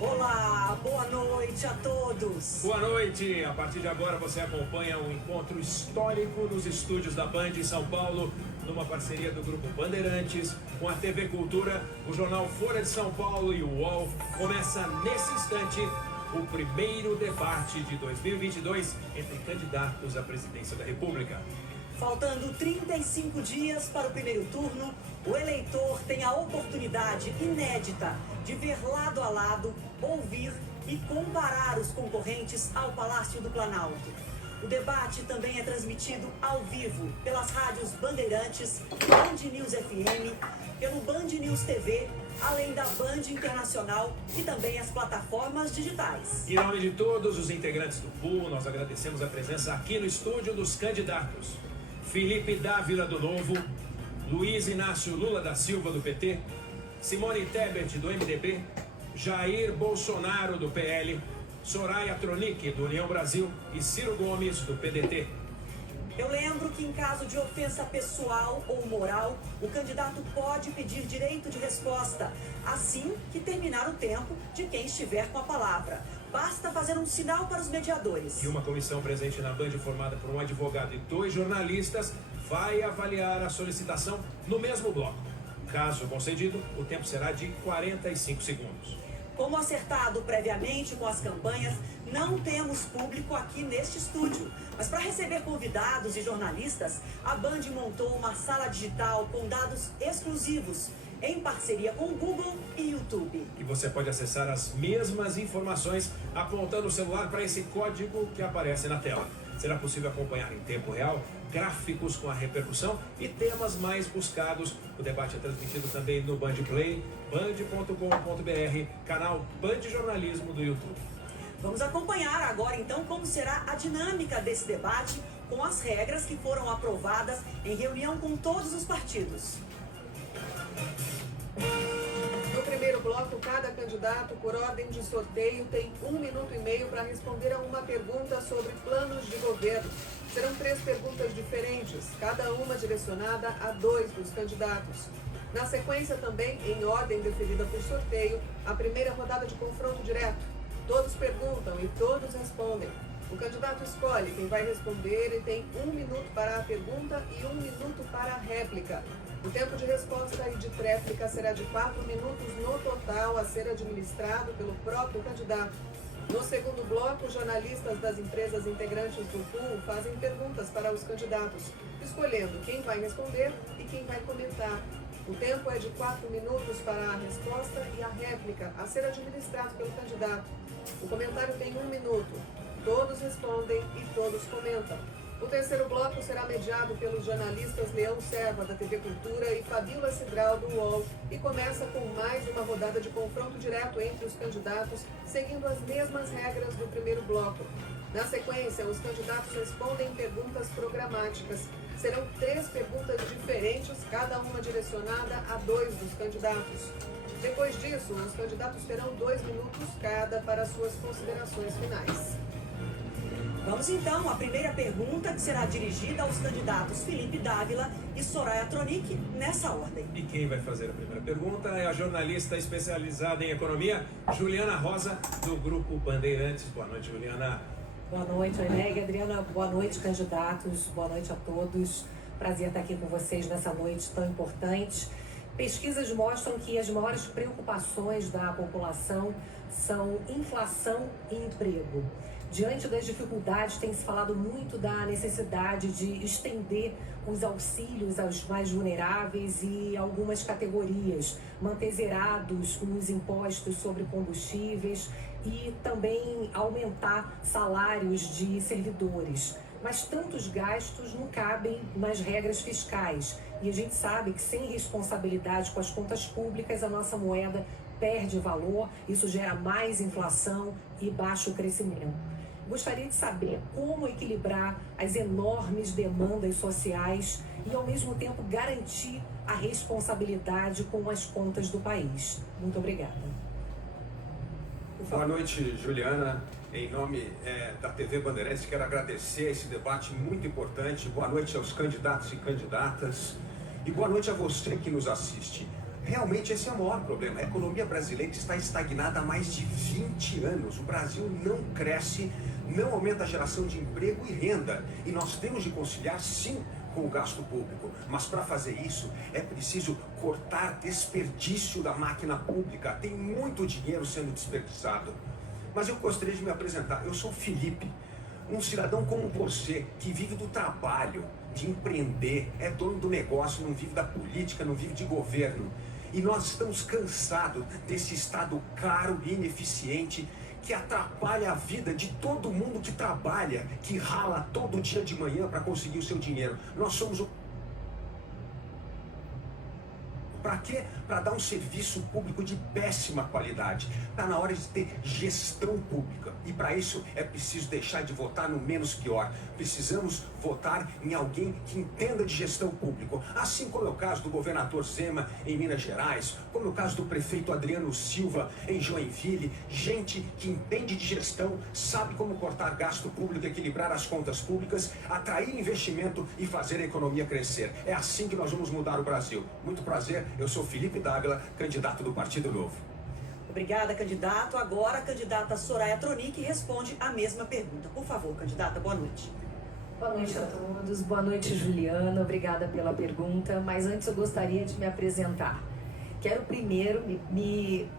Olá, boa noite a todos. Boa noite. A partir de agora você acompanha um encontro histórico nos estúdios da Band em São Paulo, numa parceria do Grupo Bandeirantes com a TV Cultura, o jornal Folha de São Paulo e o UOL. Começa nesse instante o primeiro debate de 2022 entre candidatos à presidência da República. Faltando 35 dias para o primeiro turno, o eleitor tem a oportunidade inédita de ver lado a lado, ouvir e comparar os concorrentes ao Palácio do Planalto. O debate também é transmitido ao vivo pelas rádios Bandeirantes, Band News FM, pelo Band News TV, além da Band Internacional e também as plataformas digitais. Em nome de todos os integrantes do pool, nós agradecemos a presença aqui no estúdio dos candidatos. Felipe Dávila, do Novo, Luiz Inácio Lula da Silva, do PT, Simone Tebet, do MDB, Jair Bolsonaro, do PL, Soraya Tronic, do União Brasil e Ciro Gomes, do PDT. Eu lembro que em caso de ofensa pessoal ou moral, o candidato pode pedir direito de resposta, assim que terminar o tempo de quem estiver com a palavra. Basta fazer um sinal para os mediadores. E uma comissão presente na Band, formada por um advogado e 2 jornalistas, vai avaliar a solicitação no mesmo bloco. Caso concedido, o tempo será de 45 segundos. Como acertado previamente com as campanhas, não temos público aqui neste estúdio. Mas para receber convidados e jornalistas, a Band montou uma sala digital com dados exclusivos, em parceria com o Google e YouTube. E você pode acessar as mesmas informações apontando o celular para esse código que aparece na tela. Será possível acompanhar em tempo real gráficos com a repercussão e temas mais buscados. O debate é transmitido também no Band Play, band.com.br, canal Band Jornalismo do YouTube. Vamos acompanhar agora então como será a dinâmica desse debate com as regras que foram aprovadas em reunião com todos os partidos. No primeiro bloco, cada candidato, por ordem de sorteio, tem 1 minuto e meio para responder a uma pergunta sobre planos de governo. Serão 3 perguntas diferentes, cada uma direcionada a 2 dos candidatos. Na sequência, também, em ordem definida por sorteio, a primeira rodada de confronto direto. Todos perguntam e todos respondem. O candidato escolhe quem vai responder e tem 1 minuto para a pergunta e 1 minuto para a réplica. O tempo de resposta e de tréplica será de 4 minutos no total a ser administrado pelo próprio candidato. No segundo bloco, os jornalistas das empresas integrantes do pool fazem perguntas para os candidatos, escolhendo quem vai responder e quem vai comentar. O tempo é de 4 minutos para a resposta e a réplica a ser administrado pelo candidato. O comentário tem 1 minuto. Todos respondem e todos comentam. O terceiro bloco será mediado pelos jornalistas Leão Serva, da TV Cultura, e Fabíola Cidral, do UOL, e começa com mais uma rodada de confronto direto entre os candidatos, seguindo as mesmas regras do primeiro bloco. Na sequência, os candidatos respondem perguntas programáticas. Serão 3 perguntas diferentes, cada uma direcionada a 2 dos candidatos. Depois disso, os candidatos terão 2 minutos cada para suas considerações finais. Vamos então à primeira pergunta, que será dirigida aos candidatos Felipe Dávila e Soraya Tronic, nessa ordem. E quem vai fazer a primeira pergunta é a jornalista especializada em economia, Juliana Rosa, do Grupo Bandeirantes. Boa noite, Juliana. Boa noite, Oleg, Adriana. Boa noite, candidatos. Boa noite a todos. Prazer estar aqui com vocês nessa noite tão importante. Pesquisas mostram que as maiores preocupações da população são inflação e emprego. Diante das dificuldades, tem se falado muito da necessidade de estender os auxílios aos mais vulneráveis e algumas categorias, manter zerados os impostos sobre combustíveis e também aumentar salários de servidores. Mas tantos gastos não cabem nas regras fiscais. E a gente sabe que sem responsabilidade com as contas públicas, a nossa moeda perde valor, isso gera mais inflação e baixo crescimento. Gostaria de saber como equilibrar as enormes demandas sociais e, ao mesmo tempo, garantir a responsabilidade com as contas do país. Muito obrigada. O Boa noite, Juliana. Em nome da TV Bandeirantes, quero agradecer esse debate muito importante. Boa noite aos candidatos e candidatas. E boa noite a você que nos assiste. Realmente esse é o maior problema. A economia brasileira está estagnada há mais de 20 anos. O Brasil não cresce, não aumenta a geração de emprego e renda. E nós temos de conciliar, sim, com o gasto público. Mas para fazer isso, é preciso cortar desperdício da máquina pública. Tem muito dinheiro sendo desperdiçado. Mas eu gostaria de me apresentar. Eu sou Felipe, um cidadão como você, que vive do trabalho, de empreender, é dono do negócio, não vive da política, não vive de governo. E nós estamos cansados desse Estado caro e ineficiente que atrapalha a vida de todo mundo que trabalha, que rala todo dia de manhã para conseguir o seu dinheiro. Nós somos o... Para quê? Para dar um serviço público de péssima qualidade. Está na hora de ter gestão pública. E para isso é preciso deixar de votar no menos pior. Precisamos votar em alguém que entenda de gestão pública. Assim como é o caso do governador Zema em Minas Gerais, como é o caso do prefeito Adriano Silva em Joinville. Gente que entende de gestão, sabe como cortar gasto público, equilibrar as contas públicas, atrair investimento e fazer a economia crescer. É assim que nós vamos mudar o Brasil. Muito prazer. Eu sou Felipe Dávila, candidato do Partido Novo. Obrigada, candidato. Agora a candidata Soraya Tronic responde a mesma pergunta. Por favor, candidata, boa noite. Boa noite a todos, boa noite, Juliana, obrigada pela pergunta, mas antes eu gostaria de me apresentar. Quero primeiro me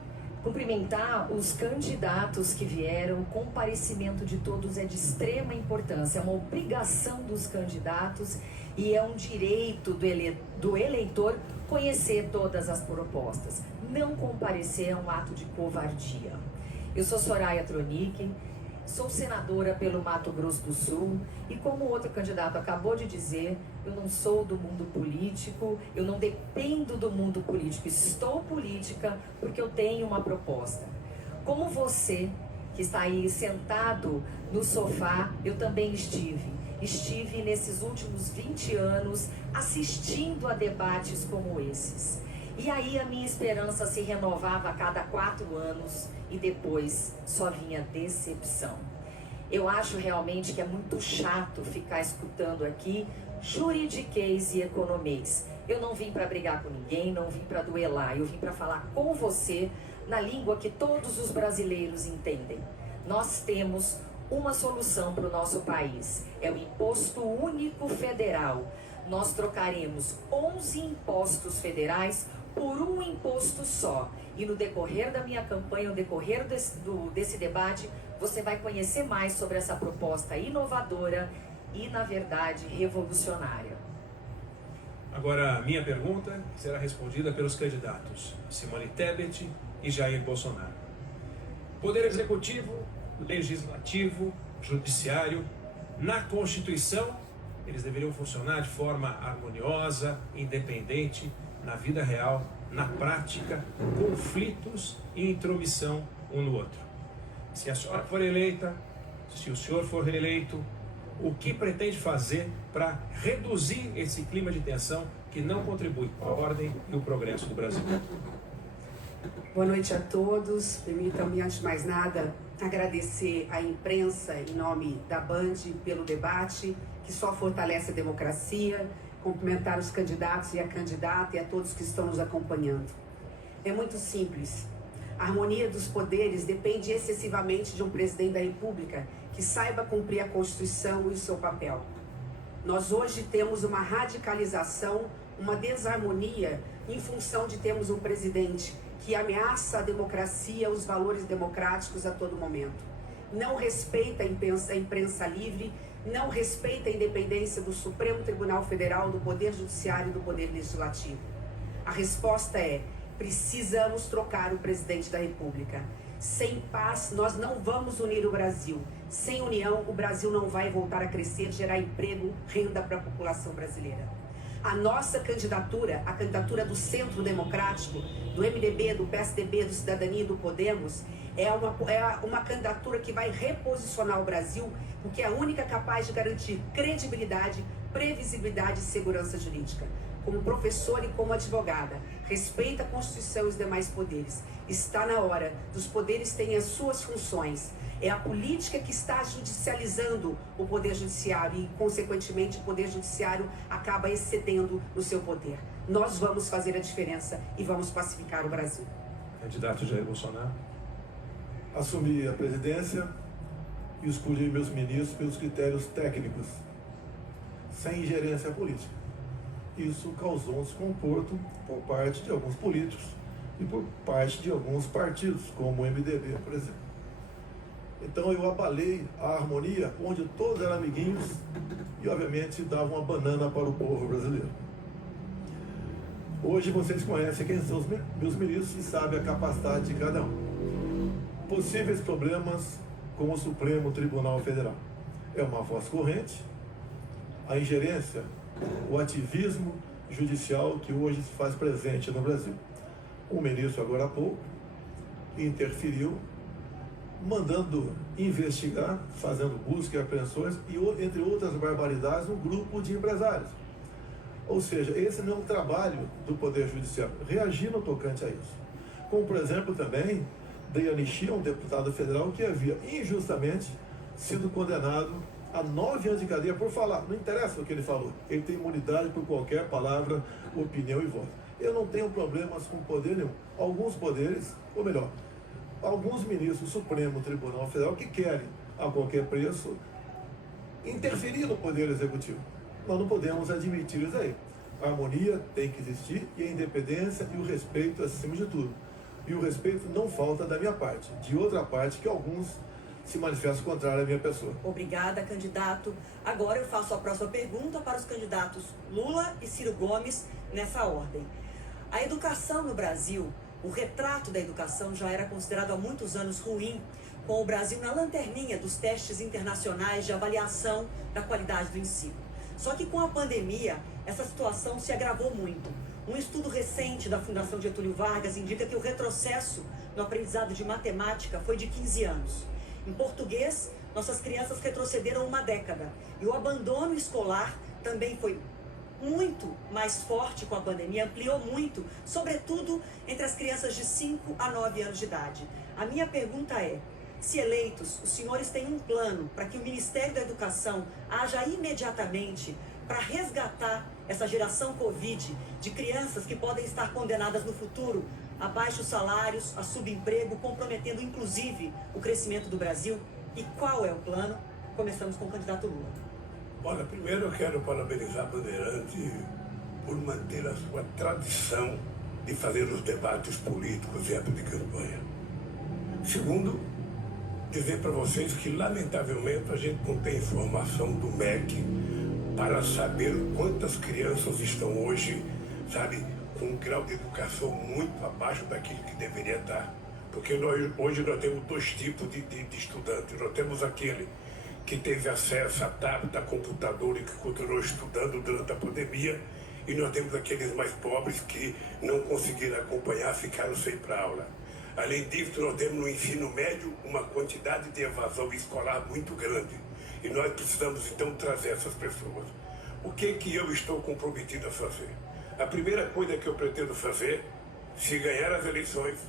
cumprimentar os candidatos que vieram. O comparecimento de todos é de extrema importância, é uma obrigação dos candidatos e é um direito do eleitor conhecer todas as propostas. Não comparecer é um ato de covardia. Eu sou Soraya Tronic, sou senadora pelo Mato Grosso do Sul e, como o outro candidato acabou de dizer, eu não sou do mundo político, eu não dependo do mundo político, estou política porque eu tenho uma proposta. Como você, que está aí sentado no sofá, eu também estive nesses últimos 20 anos assistindo a debates como esses. E aí a minha esperança se renovava a cada 4 anos e depois só vinha decepção. Eu acho realmente que é muito chato ficar escutando aqui juridiquês e economês. Eu não vim para brigar com ninguém, não vim para duelar, eu vim para falar com você na língua que todos os brasileiros entendem. Nós temos uma solução para o nosso país, é o Imposto Único Federal. Nós trocaremos 11 impostos federais por um imposto só. E no decorrer da minha campanha, no decorrer desse debate, você vai conhecer mais sobre essa proposta inovadora e, na verdade, revolucionária. Agora, a minha pergunta será respondida pelos candidatos Simone Tebet e Jair Bolsonaro. Poder Executivo, Legislativo, Judiciário, na Constituição, eles deveriam funcionar de forma harmoniosa, independente, na vida real, na prática, conflitos e intromissão um no outro. Se a senhora for eleita, se o senhor for reeleito, o que pretende fazer para reduzir esse clima de tensão que não contribui para a ordem e o progresso do Brasil? Boa noite a todos. Permitam-me, antes de mais nada, agradecer à imprensa em nome da Band pelo debate, que só fortalece a democracia, cumprimentar os candidatos e a candidata e a todos que estão nos acompanhando. É muito simples. A harmonia dos poderes depende excessivamente de um presidente da República que saiba cumprir a Constituição e o seu papel. Nós hoje temos uma radicalização, uma desarmonia em função de termos um presidente que ameaça a democracia, os valores democráticos a todo momento. Não respeita a imprensa livre, não respeita a independência do Supremo Tribunal Federal, do Poder Judiciário e do Poder Legislativo. A resposta é: precisamos trocar o presidente da República. Sem paz, nós não vamos unir o Brasil. Sem união, o Brasil não vai voltar a crescer, gerar emprego, renda para a população brasileira. A nossa candidatura, a candidatura do Centro Democrático, do MDB, do PSDB, do Cidadania e do Podemos, é uma candidatura que vai reposicionar o Brasil, porque é a única capaz de garantir credibilidade, previsibilidade e segurança jurídica. como professora e como advogada. Respeito a Constituição e os demais poderes. Está na hora dos poderes terem as suas funções. É a política que está judicializando o Poder Judiciário e, consequentemente, o Poder Judiciário acaba excedendo no seu poder. Nós vamos fazer a diferença e vamos pacificar o Brasil. Candidato Jair Bolsonaro. Assumi a presidência e escolhi meus ministros pelos critérios técnicos, sem ingerência política. Isso causou um desconforto por parte de alguns políticos e por parte de alguns partidos, como o MDB, por exemplo. Então eu abalei a harmonia onde todos eram amiguinhos e, obviamente, davam uma banana para o povo brasileiro. Hoje vocês conhecem quem são os meus ministros e sabem a capacidade de cada um. Possíveis problemas com o Supremo Tribunal Federal. É uma voz corrente, a ingerência, o ativismo judicial que hoje se faz presente no Brasil. O ministro, agora há pouco, interferiu, mandando investigar, fazendo busca e apreensões e, entre outras barbaridades, um grupo de empresários. Ou seja, esse não é um trabalho do Poder Judiciário, reagir no tocante a isso. Como, por exemplo, também dei anistia a um deputado federal que havia injustamente sido condenado a 9 anos de cadeia por falar. Não interessa o que ele falou, ele tem imunidade por qualquer palavra, opinião e voto. Eu não tenho problemas com poder nenhum. Alguns poderes, ou melhor, alguns ministros do Supremo Tribunal Federal que querem, a qualquer preço, interferir no Poder Executivo. Nós não podemos admitir isso aí. A harmonia tem que existir e a independência e o respeito acima de tudo. E o respeito não falta da minha parte, de outra parte que alguns se manifestam contrário à minha pessoa. Obrigada, candidato. Agora eu faço a próxima pergunta para os candidatos Lula e Ciro Gomes, nessa ordem. A educação no Brasil, o retrato da educação já era considerado há muitos anos ruim, com o Brasil na lanterninha dos testes internacionais de avaliação da qualidade do ensino. Só que com a pandemia, essa situação se agravou muito. Um estudo recente da Fundação Getúlio Vargas indica que o retrocesso no aprendizado de matemática foi de 15 anos. Em português, nossas crianças retrocederam uma década. E o abandono escolar também foi muito mais forte com a pandemia, ampliou muito, sobretudo entre as crianças de 5 a 9 anos de idade. A minha pergunta é: se eleitos, os senhores têm um plano para que o Ministério da Educação haja imediatamente para resgatar essa geração Covid de crianças que podem estar condenadas no futuro a baixos salários, a subemprego, comprometendo inclusive o crescimento do Brasil? E qual é o plano? Começamos com o candidato Lula. Olha, primeiro eu quero parabenizar a Bandeirante por manter a sua tradição de fazer os debates políticos em época de campanha. Segundo, dizer para vocês que, lamentavelmente, a gente não tem informação do MEC para saber quantas crianças estão hoje, sabe, com um grau de educação muito abaixo daquilo que deveria estar. Porque hoje nós temos dois tipos de estudantes. Nós temos aquele que teve acesso a tablet, a computador e que continuou estudando durante a pandemia, e nós temos aqueles mais pobres que não conseguiram acompanhar, ficaram sem ir para aula. Além disso, nós temos no ensino médio uma quantidade de evasão escolar muito grande, e nós precisamos então trazer essas pessoas. O que eu estou comprometido a fazer? A primeira coisa que eu pretendo fazer, se ganhar as eleições,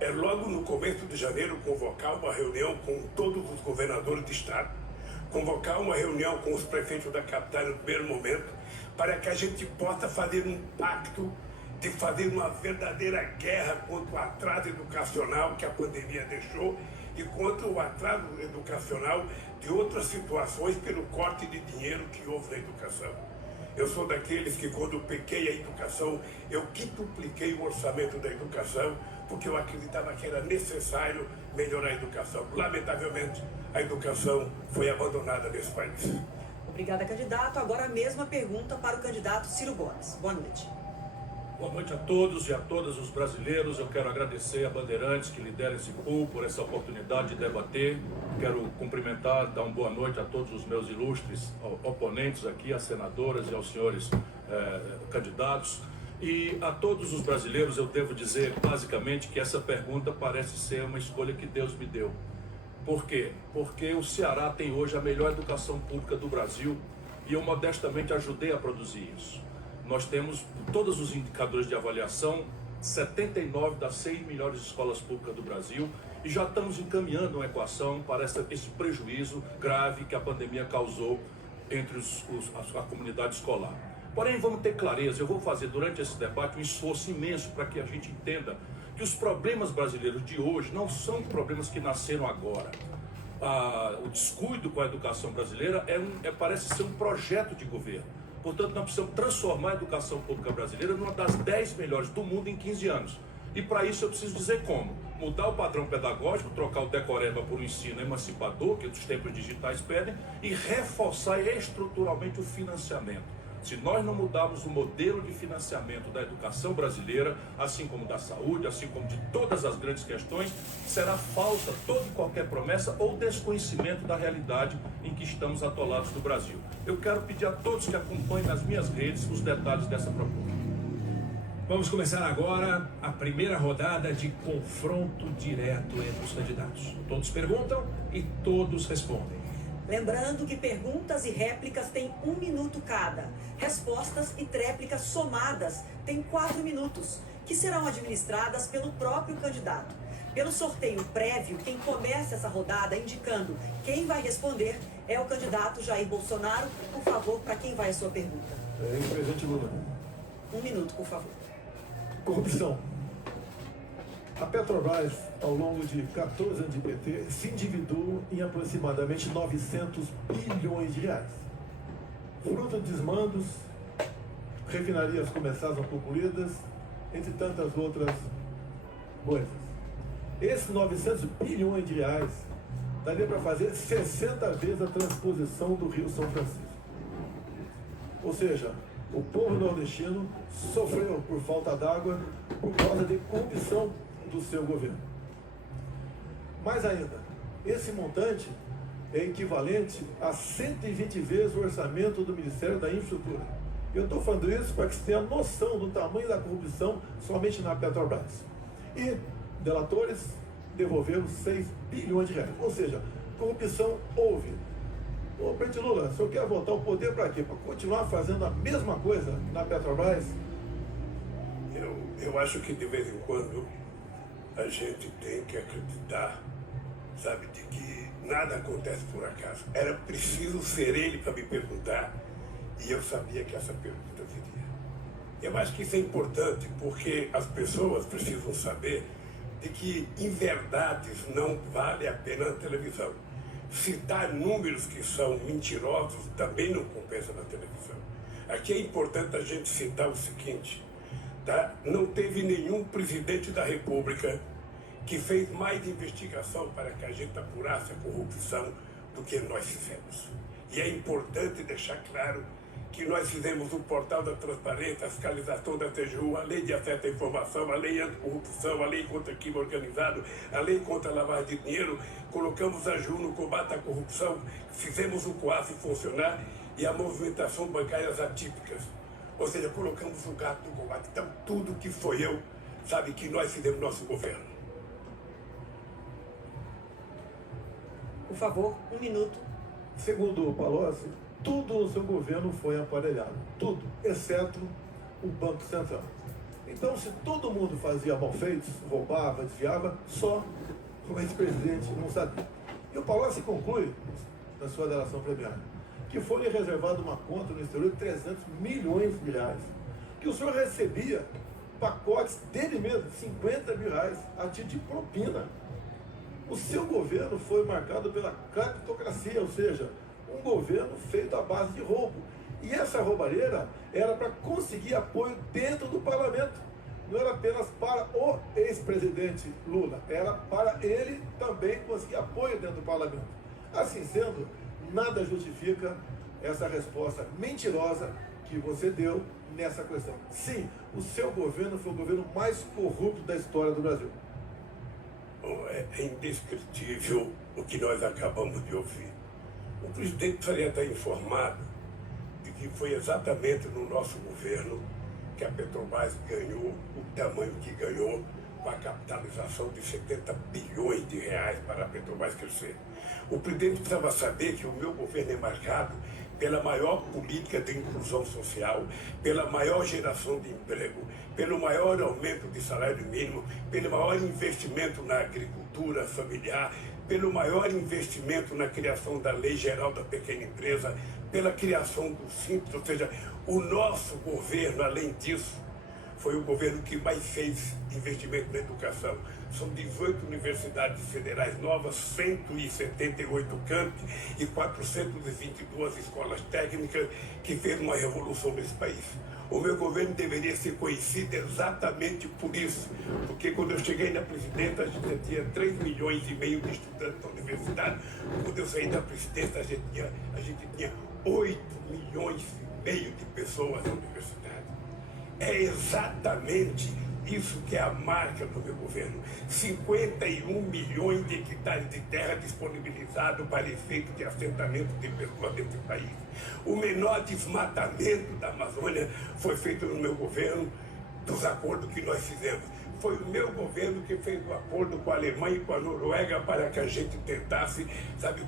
é logo no começo de janeiro convocar uma reunião com todos os governadores de estado, convocar uma reunião com os prefeitos da capital no primeiro momento, para que a gente possa fazer um pacto de fazer uma verdadeira guerra contra o atraso educacional que a pandemia deixou e contra o atraso educacional de outras situações pelo corte de dinheiro que houve na educação. Eu sou daqueles que, quando pequei a educação, eu quintupliquei o orçamento da educação, porque eu acreditava que era necessário melhorar a educação. Lamentavelmente, a educação foi abandonada nesse país. Obrigada, candidato. Agora a mesma pergunta para o candidato Ciro Gomes. Boa noite. Boa noite a todos e a todas os brasileiros. Eu quero agradecer a Bandeirantes que lidera esse pool por essa oportunidade de debater. Quero cumprimentar, dar uma boa noite a todos os meus ilustres oponentes aqui, às senadoras e aos senhores candidatos. E a todos os brasileiros eu devo dizer basicamente que essa pergunta parece ser uma escolha que Deus me deu. Por quê? Porque o Ceará tem hoje a melhor educação pública do Brasil e eu modestamente ajudei a produzir isso. nós temos todos os indicadores de avaliação, 79 das 100 melhores escolas públicas do Brasil, e já estamos encaminhando uma equação para esse prejuízo grave que a pandemia causou entre a comunidade escolar. Porém, vamos ter clareza, eu vou fazer durante esse debate um esforço imenso para que a gente entenda que os problemas brasileiros de hoje não são problemas que nasceram agora. O descuido com a educação brasileira parece ser um projeto de governo. Portanto, nós precisamos transformar a educação pública brasileira numa das 10 melhores do mundo em 15 anos. E para isso eu preciso dizer como. Mudar o padrão pedagógico, trocar o decoreba por um ensino emancipador, que os tempos digitais pedem, e reforçar estruturalmente o financiamento. Se nós não mudarmos o modelo de financiamento da educação brasileira, assim como da saúde, assim como de todas as grandes questões, será falsa toda e qualquer promessa ou desconhecimento da realidade em que estamos atolados no Brasil. Eu quero pedir a todos que acompanhem nas minhas redes os detalhes dessa proposta. Vamos começar agora a primeira rodada de confronto direto entre os candidatos. Todos perguntam e todos respondem. Lembrando que perguntas e réplicas têm 1 minuto cada. Respostas e tréplicas somadas têm 4 minutos, que serão administradas pelo próprio candidato. Pelo sorteio prévio, quem começa essa rodada indicando quem vai responder é o candidato Jair Bolsonaro. Por favor, para quem vai a sua pergunta? Presidente Lula. 1 minuto, por favor. Corrupção. A Petrobras, ao longo de 14 anos de PT, se endividou em aproximadamente 900 bilhões de reais. Fruto de desmandos, refinarias começaram concluídas, entre tantas outras coisas. Esses 900 bilhões de reais daria para fazer 60 vezes a transposição do Rio São Francisco. Ou seja, o povo nordestino sofreu por falta d'água por causa de corrupção do seu governo. Mais ainda, esse montante é equivalente a 120 vezes o orçamento do Ministério da Infraestrutura. Eu estou falando isso para que você tenha noção do tamanho da corrupção somente na Petrobras. E delatores devolveram 6 bilhões de reais. Ou seja, corrupção houve. Ô, presidente Lula, o senhor quer voltar ao poder para quê? Para continuar fazendo a mesma coisa na Petrobras? Eu acho que de vez em quando a gente tem que acreditar, sabe, de que nada acontece por acaso. Era preciso ser ele para me perguntar e eu sabia que essa pergunta viria. Eu acho que isso é importante porque as pessoas precisam saber de que inverdades não vale a pena na televisão. Citar números que são mentirosos também não compensa na televisão. Aqui é importante a gente citar o seguinte, tá? Não teve nenhum presidente da República que fez mais investigação para que a gente apurasse a corrupção do que nós fizemos. E é importante deixar claro que nós fizemos o portal da transparência, a fiscalização da TGU, a lei de acesso à informação, a lei anticorrupção, a lei contra o crime organizado, a lei contra a lavagem de dinheiro, colocamos a AGU no combate à corrupção, fizemos o COAF funcionar e a movimentação bancárias atípicas. Ou seja, colocamos o gato no combate. Então, tudo que foi eu, sabe, que nós fizemos nosso governo. Por favor, 1 minuto. Segundo o Palocci, tudo no seu governo foi aparelhado. Tudo, exceto o Banco Central. Então, se todo mundo fazia mal feitos, roubava, desviava, só o ex-presidente não sabia. E o Palocci conclui, na sua delação premiada, que foi reservada uma conta no exterior de 300 milhões de reais. Que o senhor recebia pacotes dele mesmo, 50 mil reais, a título de propina. O seu governo foi marcado pela cleptocracia, ou seja, um governo feito à base de roubo. E essa roubalheira era para conseguir apoio dentro do parlamento. Não era apenas para o ex-presidente Lula, era para ele também conseguir apoio dentro do parlamento. Assim sendo, nada justifica essa resposta mentirosa que você deu nessa questão. Sim, o seu governo foi o governo mais corrupto da história do Brasil. É indescritível o que nós acabamos de ouvir. O presidente precisaria estar informado de que foi exatamente no nosso governo que a Petrobras ganhou o tamanho que ganhou, com a capitalização de 70 bilhões de reais para a Petrobras crescer. O presidente precisava saber que o meu governo é marcado pela maior política de inclusão social, pela maior geração de emprego, pelo maior aumento de salário mínimo, pelo maior investimento na agricultura familiar, pelo maior investimento na criação da Lei Geral da Pequena Empresa, pela criação do Simples, ou seja, o nosso governo, além disso, foi o governo que mais fez investimento na educação. São 18 universidades federais novas, 178 campi e 422 escolas técnicas que fez uma revolução nesse país. O meu governo deveria ser conhecido exatamente por isso, porque quando eu cheguei na presidência, a gente tinha 3,5 milhões de estudantes na universidade. Quando eu saí da presidência, a gente tinha 8,5 milhões de pessoas na universidade. É exatamente isso que é a marca do meu governo. 51 milhões de hectares de terra disponibilizados para efeito de assentamento de pessoas desse país. O menor desmatamento da Amazônia foi feito no meu governo, dos acordos que nós fizemos. Foi o meu governo que fez o acordo com a Alemanha e com a Noruega para que a gente tentasse,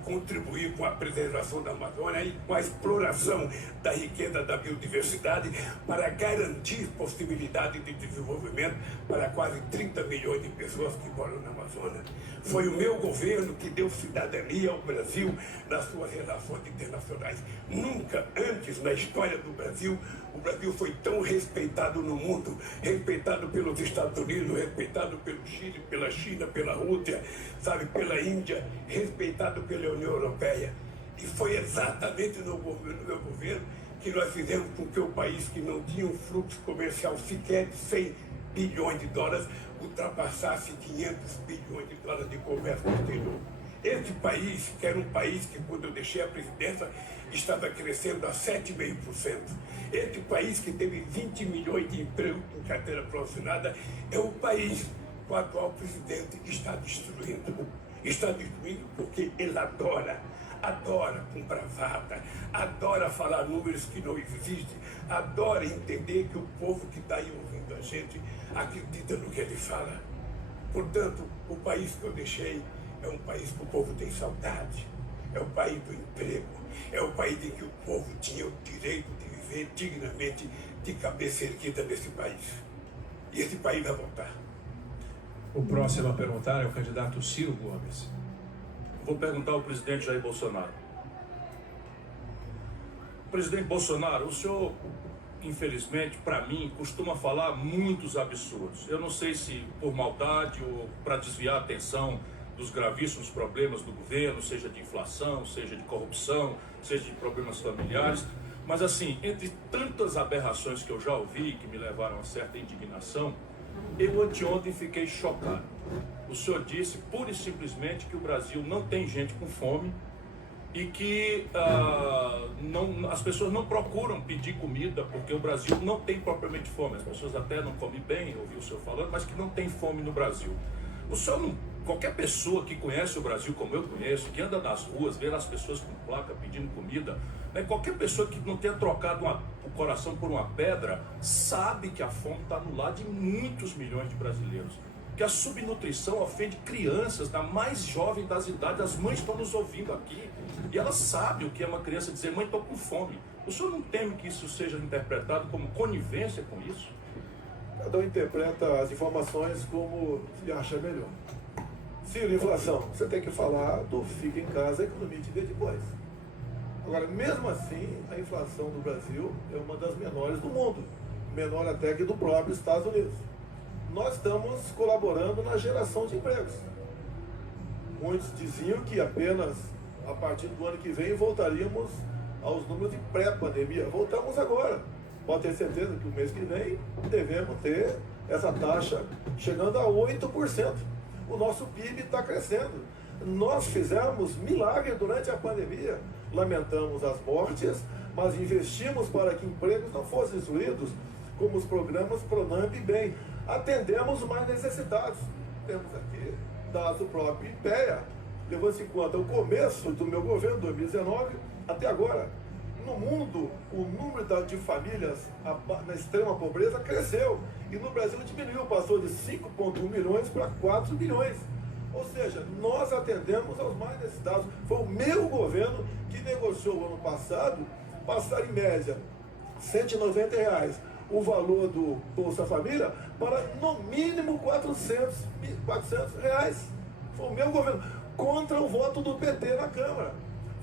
contribuir com a preservação da Amazônia e com a exploração da riqueza da biodiversidade para garantir possibilidade de desenvolvimento para quase 30 milhões de pessoas que moram na Amazônia. Foi o meu governo que deu cidadania ao Brasil nas suas relações internacionais. Nunca antes na história do Brasil, o Brasil foi tão respeitado no mundo, respeitado pelos Estados Unidos, respeitado pelo Chile, pela China, pela Rússia, pela Índia, respeitado pela União Europeia. E foi exatamente no meu governo que nós fizemos com que o país que não tinha um fluxo comercial sequer de 100 bilhões de dólares ultrapassasse 500 bilhões de dólares de comércio exterior. Esse país, que era um país que quando eu deixei a presidência estava crescendo a 7,5%. Esse país que teve 20 milhões de empregos com carteira profissionada é o país que o atual presidente está destruindo. Está destruindo porque ele adora com bravata, adora falar números que não existem, adora entender que o povo que está aí ouvindo a gente acredita no que ele fala. Portanto, o país que eu deixei é um país que o povo tem saudade, é o país do emprego, é o país em que o povo tinha o direito de viver dignamente, de cabeça erguida nesse país. E esse país vai voltar. O próximo a perguntar é o candidato Ciro Gomes. Vou perguntar ao presidente Jair Bolsonaro. Presidente Bolsonaro, o senhor, infelizmente, para mim, costuma falar muitos absurdos. Eu não sei se por maldade ou para desviar a atenção dos gravíssimos problemas do governo, seja de inflação, seja de corrupção, seja de problemas familiares. Mas assim, entre tantas aberrações que eu já ouvi, que me levaram a certa indignação, eu anteontem fiquei chocado. O senhor disse pura e simplesmente que o Brasil não tem gente com fome e que as pessoas não procuram pedir comida porque o Brasil não tem propriamente fome. As pessoas até não comem bem, eu ouvi o senhor falando, mas que não tem fome no Brasil. O senhor não, qualquer pessoa que conhece o Brasil como eu conheço, que anda nas ruas, vê as pessoas com placa pedindo comida, né, qualquer pessoa que não tenha trocado o coração por uma pedra, sabe que a fome está no lar de muitos milhões de brasileiros. Que a subnutrição ofende crianças da mais jovem das idades. As mães estão nos ouvindo aqui e elas sabem o que é uma criança dizer: mãe, estou com fome. O senhor não teme que isso seja interpretado como conivência com isso? Cada um interpreta as informações como se acha melhor. Ciro, inflação, você tem que falar do fica em casa, a economia te vê depois. Agora, mesmo assim, a inflação do Brasil é uma das menores do mundo, menor até que do próprio Estados Unidos. Nós estamos colaborando na geração de empregos. Muitos diziam que apenas a partir do ano que vem voltaríamos aos números de pré-pandemia. Voltamos agora. Pode ter certeza que o mês que vem devemos ter essa taxa chegando a 8%. O nosso PIB está crescendo. Nós fizemos milagre durante a pandemia. Lamentamos as mortes, mas investimos para que empregos não fossem destruídos, como os programas Pronamp e Bem. Atendemos os mais necessitados. Temos aqui dados do próprio IPEA, levando-se em conta o começo do meu governo, 2019, até agora. No mundo, o número de famílias na extrema pobreza cresceu. E no Brasil diminuiu, passou de 5,1 milhões para 4 milhões. Ou seja, nós atendemos aos mais necessitados. Foi o meu governo que negociou ano passado passar em média R$190 o valor do Bolsa Família para no mínimo R$400. Foi o meu governo, contra o voto do PT na Câmara.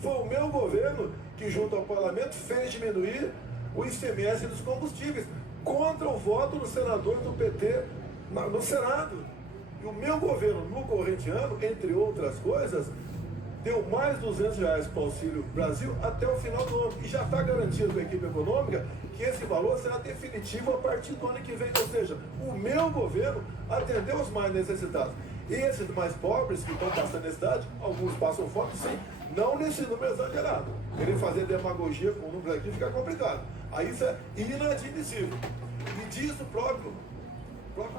Foi o meu governo que, junto ao parlamento, fez diminuir o ICMS dos combustíveis, contra o voto dos senadores do PT no Senado. E o meu governo, no corrente ano, entre outras coisas, deu mais R$200 para o Auxílio Brasil até o final do ano. E já está garantido com a equipe econômica que esse valor será definitivo a partir do ano que vem. Ou seja, o meu governo atendeu os mais necessitados. Esses mais pobres que estão passando necessidade, alguns passam fome, sim, não nesse número exagerado. Querer fazer demagogia com números aqui fica complicado. Aí isso é inadmissível. E diz o próprio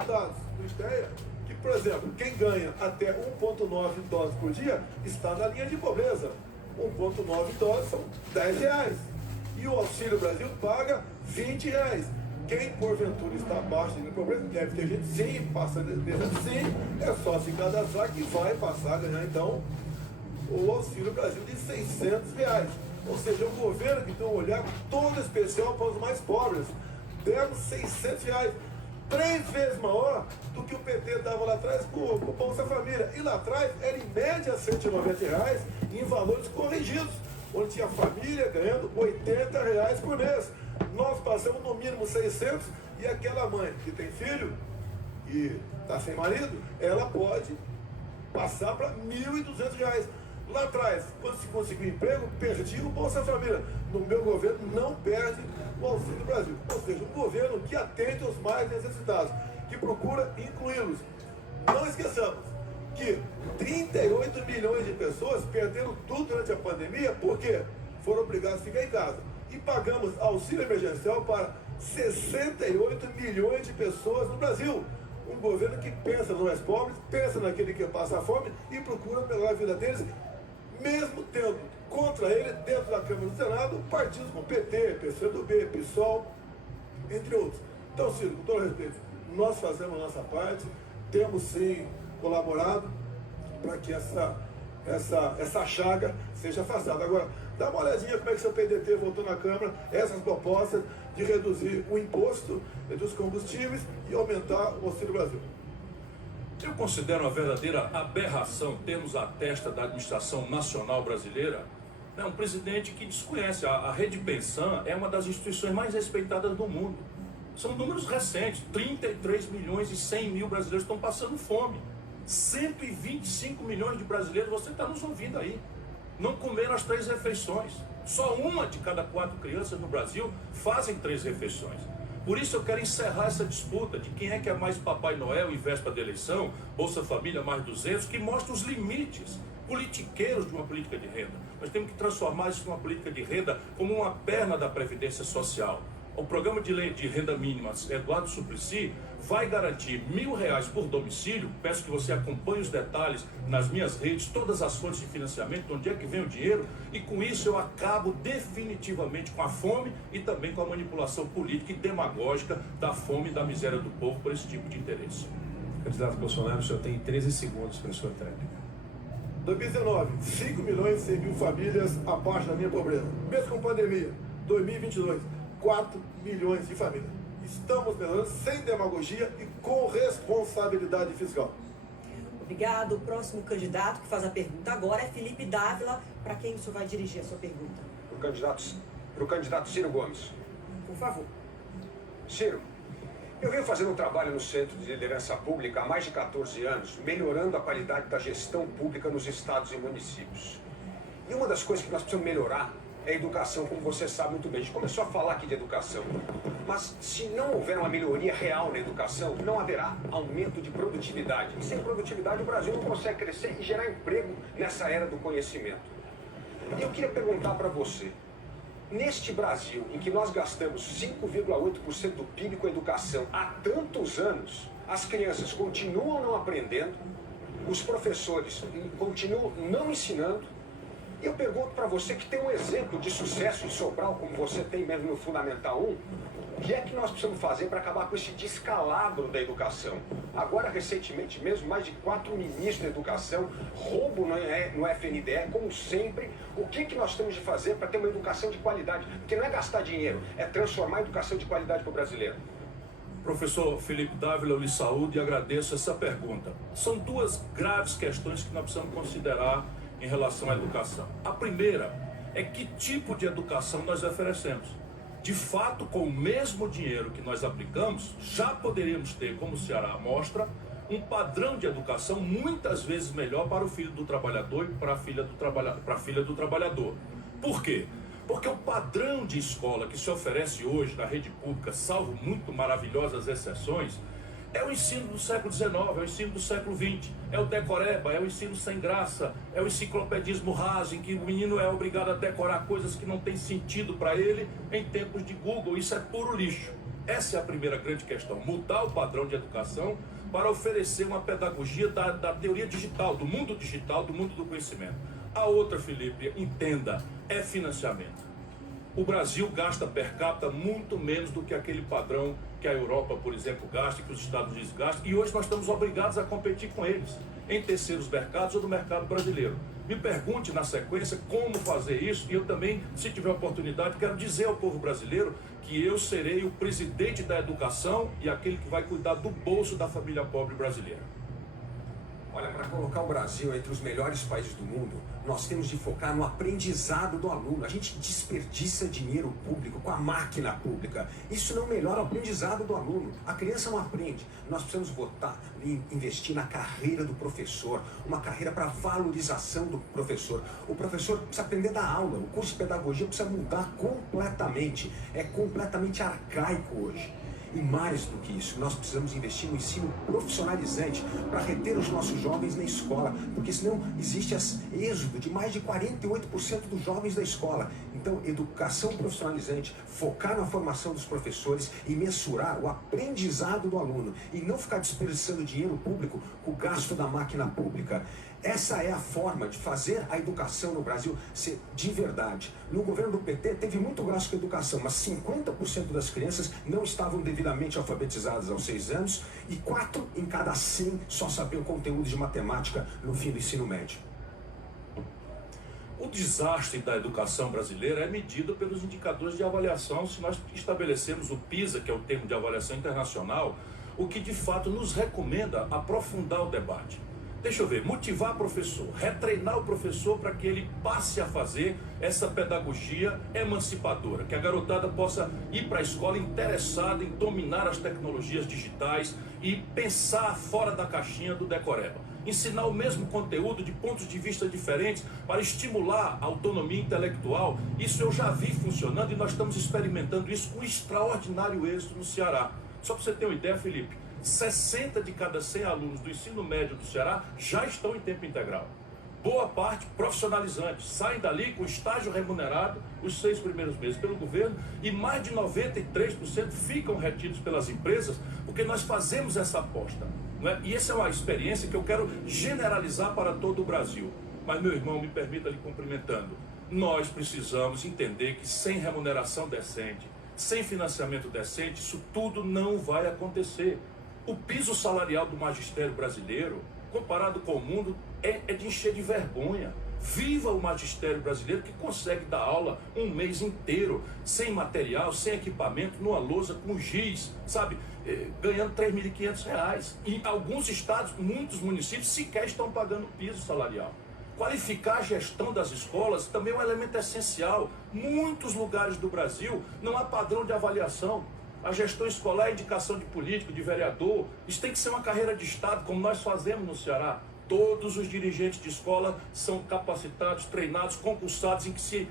dados do STEA, que, por exemplo, quem ganha até 1,9 dólares por dia está na linha de pobreza. 1,9 dólares são R$10. E o Auxílio Brasil paga R$20. Quem, porventura, está abaixo da linha de pobreza, deve ter gente, sim, passa sim, é só se cadastrar que vai passar a ganhar, então, o Auxílio Brasil de R$600. Ou seja, o governo que tem um olhar todo especial para os mais pobres. Demos R$600. 3 vezes maior do que o PT dava lá atrás com o Bolsa Família. E lá atrás era em média R$190 em valores corrigidos, onde tinha família ganhando R$80 por mês. Nós passamos no mínimo 600 e aquela mãe que tem filho e está sem marido, ela pode passar para R$1.200. Lá atrás, quando se conseguiu emprego, perdi o Bolsa Família. No meu governo, não perde o Auxílio Brasil. Ou seja, um governo que atende os mais necessitados, que procura incluí-los. Não esqueçamos que 38 milhões de pessoas perderam tudo durante a pandemia porque foram obrigados a ficar em casa. E pagamos auxílio emergencial para 68 milhões de pessoas no Brasil. Um governo que pensa nos mais pobres, pensa naquele que passa fome e procura melhorar a vida deles, mesmo tendo contra ele, dentro da Câmara e do Senado, partidos como PT, PCdoB, PSOL, entre outros. Então, Ciro, com todo respeito, nós fazemos a nossa parte, temos sim colaborado para que essa chaga seja afastada. Agora, dá uma olhadinha como é que seu PDT votou na Câmara essas propostas de reduzir o imposto dos combustíveis e aumentar o Auxílio Brasil. Eu considero uma verdadeira aberração termos à testa da administração nacional brasileira um presidente que desconhece. A Rede Pensan é uma das instituições mais respeitadas do mundo. São números recentes, 33 milhões e 100 mil brasileiros estão passando fome. 125 milhões de brasileiros, você está nos ouvindo aí, não comeram as 3 refeições. Só uma de cada 4 crianças no Brasil fazem 3 refeições. Por isso eu quero encerrar essa disputa de quem é que é mais Papai Noel em véspera da eleição, Bolsa Família mais 200, que mostra os limites politiqueiros de uma política de renda. Nós temos que transformar isso numa política de renda como uma perna da Previdência Social. O programa de lei de renda mínima Eduardo Suplicy vai garantir R$1.000 por domicílio. Peço que você acompanhe os detalhes nas minhas redes, todas as fontes de financiamento, de onde é que vem o dinheiro, e com isso eu acabo definitivamente com a fome e também com a manipulação política e demagógica da fome e da miséria do povo por esse tipo de interesse. Candidato Bolsonaro, o senhor tem 13 segundos para a sua tréplica. 2019, 5 milhões e 100 mil famílias abaixo da linha de pobreza. Mesmo com pandemia, 2022, 4 milhões de famílias. Estamos melhorando sem demagogia e com responsabilidade fiscal. Obrigado. O próximo candidato que faz a pergunta agora é Felipe Dávila. Para quem o senhor vai dirigir a sua pergunta? Para o candidato Ciro Gomes. Por favor. Ciro, eu venho fazendo um trabalho no Centro de Liderança Pública há mais de 14 anos, melhorando a qualidade da gestão pública nos estados e municípios. E uma das coisas que nós precisamos melhorar é a educação, como você sabe muito bem. A gente começou a falar aqui de educação, mas se não houver uma melhoria real na educação, não haverá aumento de produtividade. E sem produtividade o Brasil não consegue crescer e gerar emprego nessa era do conhecimento. E eu queria perguntar para você, neste Brasil, em que nós gastamos 5,8% do PIB com educação há tantos anos, as crianças continuam não aprendendo, os professores continuam não ensinando, E eu pergunto para você que tem um exemplo de sucesso em Sobral, como você tem mesmo no Fundamental 1, o que é que nós precisamos fazer para acabar com esse descalabro da educação? Agora, recentemente mesmo, mais de 4 ministros da educação, roubo no FNDE, como sempre. O que nós temos de fazer para ter uma educação de qualidade? Porque não é gastar dinheiro, é transformar a educação de qualidade para o brasileiro. Professor Felipe Dávila, eu lhe saúdo e agradeço essa pergunta. São duas graves questões que nós precisamos considerar em relação à educação. A primeira é que tipo de educação nós oferecemos. De fato, com o mesmo dinheiro que nós aplicamos, já poderíamos ter, como o Ceará mostra, um padrão de educação muitas vezes melhor para o filho do trabalhador e para a filha do trabalhador. Por quê? Porque o padrão de escola que se oferece hoje na rede pública, salvo muito maravilhosas exceções, é o ensino do século XIX, é o ensino do século XX, é o decoreba, é o ensino sem graça, é o enciclopedismo raso, em que o menino é obrigado a decorar coisas que não têm sentido para ele em tempos de Google. Isso é puro lixo. Essa é a primeira grande questão, mudar o padrão de educação para oferecer uma pedagogia da teoria digital, do mundo do conhecimento. A outra, Felipe, entenda, é financiamento. O Brasil gasta per capita muito menos do que aquele padrão que a Europa, por exemplo, gasta, que os Estados Unidos gastam, e hoje nós estamos obrigados a competir com eles, em terceiros mercados ou no mercado brasileiro. Me pergunte na sequência como fazer isso, e eu também, se tiver oportunidade, quero dizer ao povo brasileiro que eu serei o presidente da educação e aquele que vai cuidar do bolso da família pobre brasileira. Olha, para colocar o Brasil entre os melhores países do mundo, nós temos de focar no aprendizado do aluno. A gente desperdiça dinheiro público com a máquina pública. Isso não melhora o aprendizado do aluno. A criança não aprende. Nós precisamos investir na carreira do professor, uma carreira para valorização do professor. O professor precisa aprender da aula. O curso de pedagogia precisa mudar completamente. É completamente arcaico hoje. E mais do que isso, nós precisamos investir no ensino profissionalizante para reter os nossos jovens na escola, porque senão existe êxodo de mais de 48% dos jovens da escola. Então, educação profissionalizante, focar na formação dos professores e mensurar o aprendizado do aluno e não ficar desperdiçando dinheiro público com o gasto da máquina pública. Essa é a forma de fazer a educação no Brasil ser de verdade. No governo do PT teve muito gasto com a educação, mas 50% das crianças não estavam devidamente alfabetizadas aos 6 anos e 4 em cada 100 só sabiam conteúdo de matemática no fim do ensino médio. O desastre da educação brasileira é medido pelos indicadores de avaliação. Se nós estabelecemos o PISA, que é o termo de avaliação internacional, o que de fato nos recomenda aprofundar o debate. Deixa eu ver, motivar o professor, retreinar o professor para que ele passe a fazer essa pedagogia emancipadora, que a garotada possa ir para a escola interessada em dominar as tecnologias digitais e pensar fora da caixinha do decoreba. Ensinar o mesmo conteúdo de pontos de vista diferentes para estimular a autonomia intelectual. Isso eu já vi funcionando e nós estamos experimentando isso com extraordinário êxito no Ceará. Só para você ter uma ideia, Felipe, 60 de cada 100 alunos do ensino médio do Ceará já estão em tempo integral. Boa parte profissionalizantes, saem dali com estágio remunerado os 6 primeiros meses pelo governo e mais de 93% ficam retidos pelas empresas porque nós fazemos essa aposta. Não é? E essa é uma experiência que eu quero generalizar para todo o Brasil. Mas, meu irmão, me permita lhe cumprimentando. Nós precisamos entender que sem remuneração decente, sem financiamento decente, isso tudo não vai acontecer. O piso salarial do magistério brasileiro, comparado com o mundo, é de encher de vergonha. Viva o magistério brasileiro que consegue dar aula um mês inteiro, sem material, sem equipamento, numa lousa com giz, sabe? Ganhando R$ 3.500. E alguns estados, muitos municípios, sequer estão pagando piso salarial. Qualificar a gestão das escolas também é um elemento essencial. Muitos lugares do Brasil não há padrão de avaliação. A gestão escolar é indicação de político, de vereador. Isso tem que ser uma carreira de Estado, como nós fazemos no Ceará. Todos os dirigentes de escola são capacitados, treinados, concursados, em que se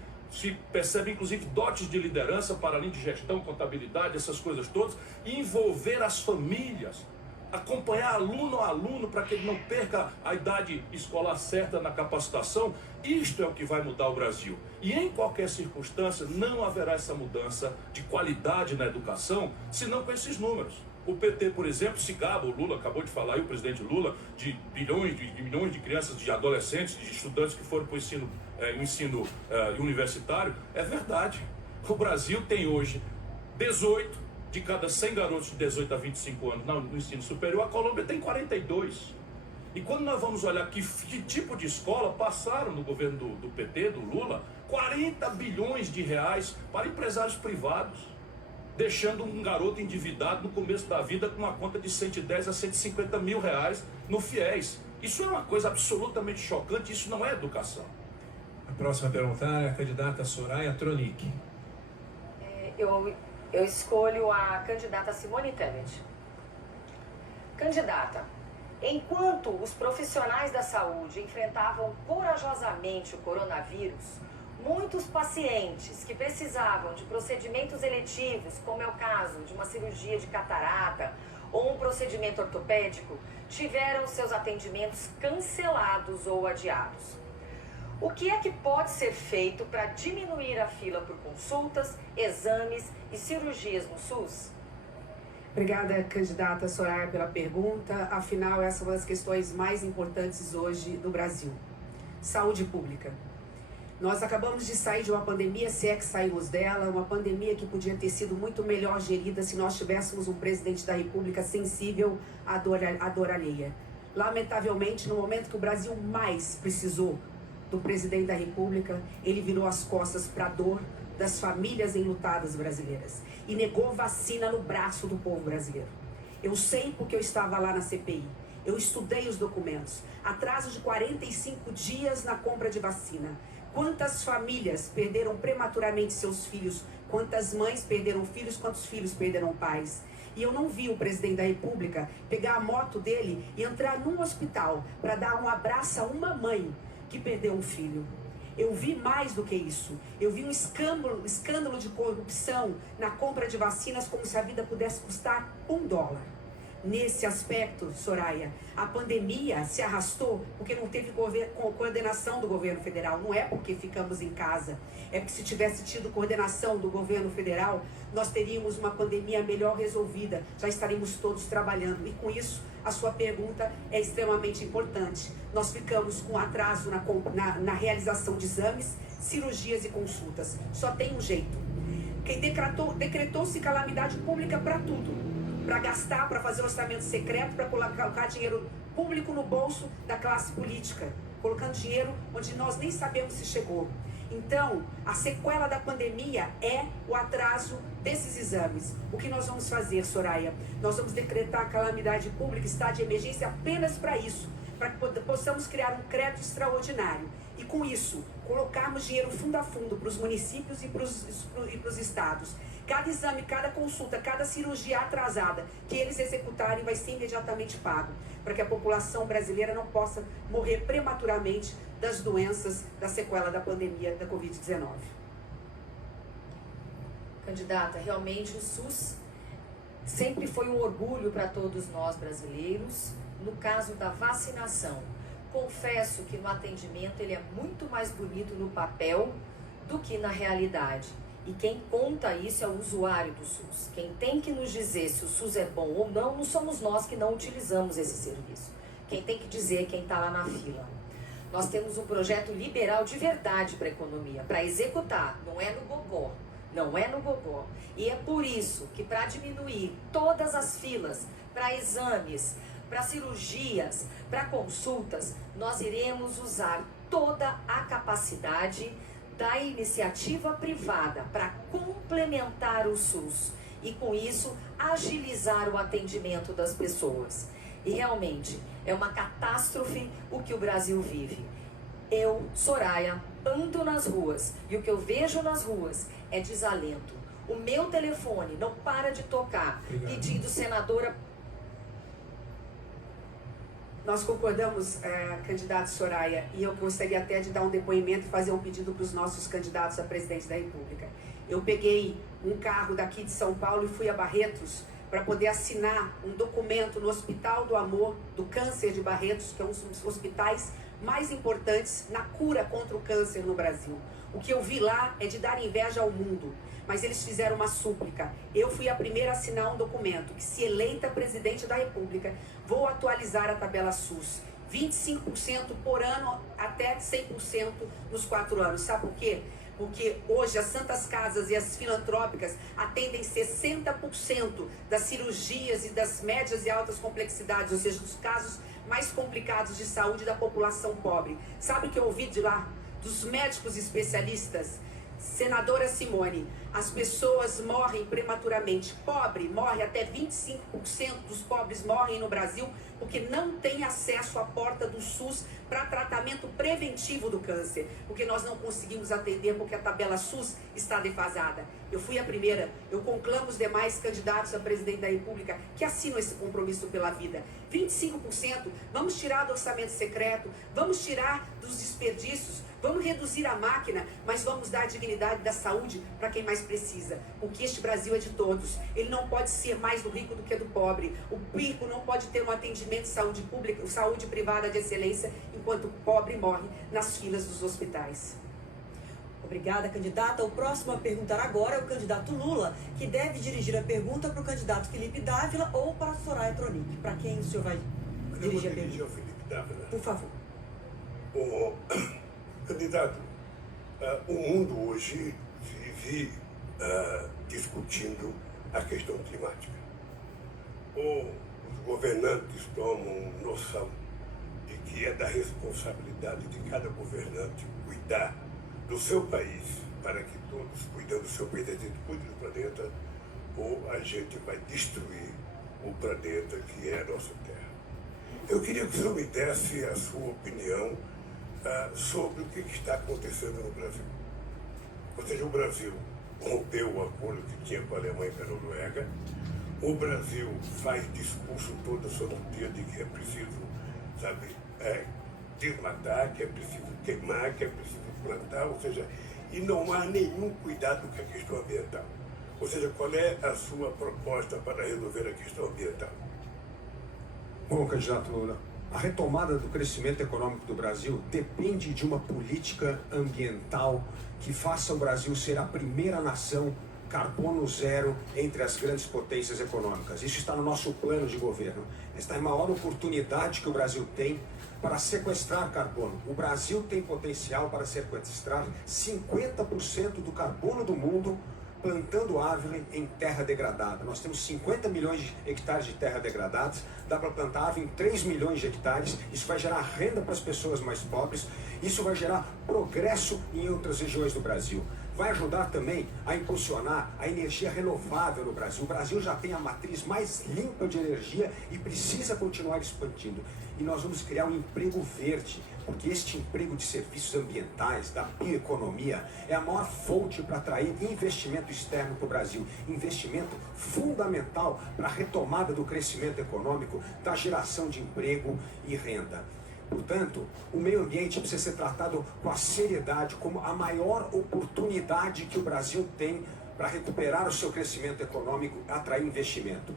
percebe inclusive dotes de liderança para além de gestão, contabilidade, essas coisas todas, e envolver as famílias, acompanhar aluno a aluno para que ele não perca a idade escolar certa na capacitação. Isto é o que vai mudar o Brasil. E em qualquer circunstância não haverá essa mudança de qualidade na educação, senão com esses números. O PT, por exemplo, se gaba, o Lula acabou de falar aí, o presidente Lula, de milhões de crianças, de adolescentes, de estudantes que foram para o ensino o ensino universitário, é verdade. O Brasil tem hoje 18 de cada 100 garotos de 18 a 25 anos no ensino superior, a Colômbia tem 42. E quando nós vamos olhar que tipo de escola passaram no governo do PT, do Lula, 40 bilhões de reais para empresários privados, deixando um garoto endividado no começo da vida com uma conta de 110 a 150 mil reais no FIES. Isso é uma coisa absolutamente chocante, isso não é educação. A próxima perguntar é a candidata Soraya Tronic. Eu escolho a candidata Simone Tebet. Candidata, enquanto os profissionais da saúde enfrentavam corajosamente o coronavírus, muitos pacientes que precisavam de procedimentos eletivos, como é o caso de uma cirurgia de catarata ou um procedimento ortopédico, tiveram seus atendimentos cancelados ou adiados. O que é que pode ser feito para diminuir a fila por consultas, exames e cirurgias no SUS? Obrigada, candidata Soraya, pela pergunta. Afinal, essa é uma das questões mais importantes hoje no Brasil. Saúde pública. Nós acabamos de sair de uma pandemia, se é que saímos dela, uma pandemia que podia ter sido muito melhor gerida se nós tivéssemos um presidente da República sensível à dor alheia. Lamentavelmente, no momento que o Brasil mais precisou do presidente da República, ele virou as costas para a dor das famílias enlutadas brasileiras e negou vacina no braço do povo brasileiro. Eu sei porque eu estava lá na CPI, eu estudei os documentos, atraso de 45 dias na compra de vacina. Quantas famílias perderam prematuramente seus filhos, quantas mães perderam filhos, quantos filhos perderam pais. E eu não vi o presidente da República pegar a moto dele e entrar num hospital para dar um abraço a uma mãe que perdeu um filho. Eu vi mais do que isso. Eu vi um escândalo de corrupção na compra de vacinas, como se a vida pudesse custar $1. Nesse aspecto, Soraya, a pandemia se arrastou porque não teve coordenação do governo federal. Não é porque ficamos em casa. É porque se tivesse tido coordenação do governo federal, nós teríamos uma pandemia melhor resolvida. Já estaríamos todos trabalhando. E com isso, a sua pergunta é extremamente importante. Nós ficamos com atraso na realização de exames, cirurgias e consultas. Só tem um jeito. Quem decretou-se calamidade pública para tudo. Para gastar, para fazer orçamento secreto, para colocar dinheiro público no bolso da classe política. Colocando dinheiro onde nós nem sabemos se chegou. Então, a sequela da pandemia é o atraso desses exames. O que nós vamos fazer, Soraya? Nós vamos decretar a calamidade pública, estado de emergência apenas para isso, para que possamos criar um crédito extraordinário. E com isso, colocarmos dinheiro fundo a fundo para os municípios e para os estados. Cada exame, cada consulta, cada cirurgia atrasada que eles executarem vai ser imediatamente pago, para que a população brasileira não possa morrer prematuramente das doenças, da sequela da pandemia da Covid-19. Candidata, realmente o SUS sempre foi um orgulho para todos nós brasileiros. No caso da vacinação, confesso que no atendimento ele é muito mais bonito no papel do que na realidade. E quem conta isso é o usuário do SUS. Quem tem que nos dizer se o SUS é bom ou não somos nós que não utilizamos esse serviço. Quem tem que dizer é quem está lá na fila. Nós temos um projeto liberal de verdade para a economia, para executar, não é no gogó. Não é no gogó. E é por isso que para diminuir todas as filas, para exames, para cirurgias, para consultas, nós iremos usar toda a capacidade da iniciativa privada para complementar o SUS e com isso agilizar o atendimento das pessoas. E realmente é uma catástrofe o que o Brasil vive. Eu, Soraya, ando nas ruas e o que eu vejo nas ruas é desalento. O meu telefone não para de tocar. Obrigado. Pedindo senadora. Nós concordamos, candidato Soraya, e eu gostaria até de dar um depoimento e fazer um pedido para os nossos candidatos a presidente da República. Eu peguei um carro daqui de São Paulo e fui a Barretos para poder assinar um documento no Hospital do Amor do Câncer de Barretos, que é um dos hospitais mais importantes na cura contra o câncer no Brasil. O que eu vi lá é de dar inveja ao mundo, mas eles fizeram uma súplica. Eu fui a primeira a assinar um documento que, se eleita presidente da República, vou atualizar a tabela SUS. 25% por ano até 100% nos 4 anos. Sabe por quê? Porque hoje as santas casas e as filantrópicas atendem 60% das cirurgias e das médias e altas complexidades, ou seja, dos casos mais complicados de saúde da população pobre. Sabe o que eu ouvi de lá? Dos médicos especialistas? Senadora Simone, as pessoas morrem prematuramente. Pobre morre, até 25% dos pobres morrem no Brasil porque não tem acesso à porta do SUS para tratamento preventivo do câncer, porque nós não conseguimos atender porque a tabela SUS está defasada. Eu fui a primeira, eu conclamo os demais candidatos a presidente da República que assinam esse compromisso pela vida. 25%, vamos tirar do orçamento secreto, vamos tirar dos desperdícios, vamos reduzir a máquina, mas vamos dar a dignidade da saúde para quem mais precisa. Porque este Brasil é de todos. Ele não pode ser mais do rico do que do pobre. O rico não pode ter um atendimento de saúde pública, saúde privada de excelência, enquanto o pobre morre nas filas dos hospitais. Obrigada, candidata. O próximo a perguntar agora é o candidato Lula, que deve dirigir a pergunta para o candidato Felipe Dávila ou para a Soraya Tronic. Para quem o senhor vai dirigir a pergunta? Ao Felipe Dávila. Por favor. Candidato, o mundo hoje vive discutindo a questão climática. Os governantes tomam noção de que é da responsabilidade de cada governante cuidar do seu país, para que todos, cuidando do seu país, a gente cuide do planeta, ou a gente vai destruir o planeta que é a nossa Terra. Eu queria que o senhor me desse a sua opinião sobre o que está acontecendo no Brasil. Ou seja, o Brasil rompeu o acordo que tinha com a Alemanha e com a Noruega. O Brasil faz discurso todo santo dia de que é preciso, desmatar, que é preciso queimar, que é preciso plantar, ou seja, e não há nenhum cuidado com a questão ambiental. Ou seja, qual é a sua proposta para resolver a questão ambiental? Bom, candidato Lula, a retomada do crescimento econômico do Brasil depende de uma política ambiental que faça o Brasil ser a primeira nação carbono zero entre as grandes potências econômicas. Isso está no nosso plano de governo. Esta é a maior oportunidade que o Brasil tem para sequestrar carbono. O Brasil tem potencial para sequestrar 50% do carbono do mundo plantando árvore em terra degradada. Nós temos 50 milhões de hectares de terra degradadas, dá para plantar árvore em 3 milhões de hectares, isso vai gerar renda para as pessoas mais pobres, isso vai gerar progresso em outras regiões do Brasil. Vai ajudar também a impulsionar a energia renovável no Brasil. O Brasil já tem a matriz mais limpa de energia e precisa continuar expandindo. E nós vamos criar um emprego verde, porque este emprego de serviços ambientais, da bioeconomia, é a maior fonte para atrair investimento externo para o Brasil. Investimento fundamental para a retomada do crescimento econômico, da geração de emprego e renda. Portanto, o meio ambiente precisa ser tratado com a seriedade, como a maior oportunidade que o Brasil tem para recuperar o seu crescimento econômico, atrair investimento.